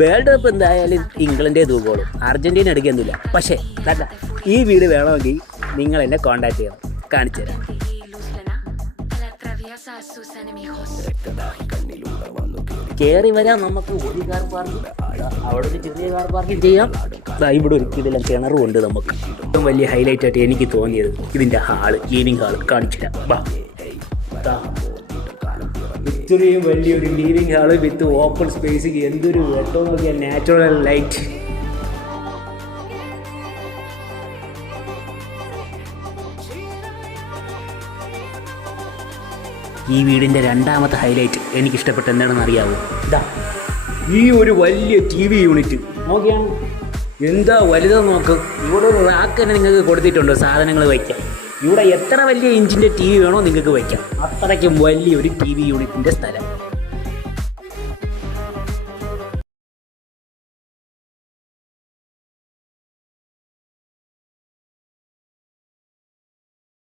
World cup എന്തായാലും ഇംഗ്ലണ്ടേ തൂക്കോളും, Argentina എടുക്കുന്നില്ല. പക്ഷേ ഈ വീട് വേണമെങ്കിൽ നിങ്ങൾ എന്നെ കോൺടാക്ട് ചെയ്യണം, കാണിച്ചു തരാം. കയറി വരാം, നമുക്ക് ഒരു കാർ പാർക്കിംഗ്, അവിടെ ഒരു ചെറിയ കാർ പാർക്കിംഗ് ചെയ്യാം. ഇവിടെ ഒരു കിടിലൻ കിണറും ഉണ്ട്. നമുക്ക് ഏറ്റവും വലിയ ഹൈലൈറ്റ് ആയിട്ട് എനിക്ക് തോന്നിയത് ഇതിൻ്റെ ഹാള്, ലീവിംഗ് ഹാള് കാണിച്ചു തരാം. ഇത്രയും വലിയൊരു ലീവിംഗ് ഹാള് വിത്ത് ഓപ്പൺ സ്പേസ്, എന്തൊരു വെട്ടോ നോക്കിയാൽ നാച്ചുറൽ ലൈറ്റ്. ഈ വീടിൻ്റെ രണ്ടാമത്തെ ഹൈലൈറ്റ് എനിക്കിഷ്ടപ്പെട്ട എന്താണെന്ന് അറിയാവോ? ഈ ഒരു വലിയ TV യൂണിറ്റ് നോക്കിയാണ്, എന്താ വലുതെന്ന് നോക്ക്. ഇവിടെ ഒരു റാക്ക് തന്നെ നിങ്ങൾക്ക് കൊടുത്തിട്ടുണ്ട് സാധനങ്ങൾ വയ്ക്കാം. ഇവിടെ എത്ര വലിയ ഇഞ്ചിൻ്റെ TV വേണോ നിങ്ങൾക്ക് വയ്ക്കാം. അത്രയ്ക്കും വലിയൊരു TV യൂണിറ്റിൻ്റെ സ്ഥലം.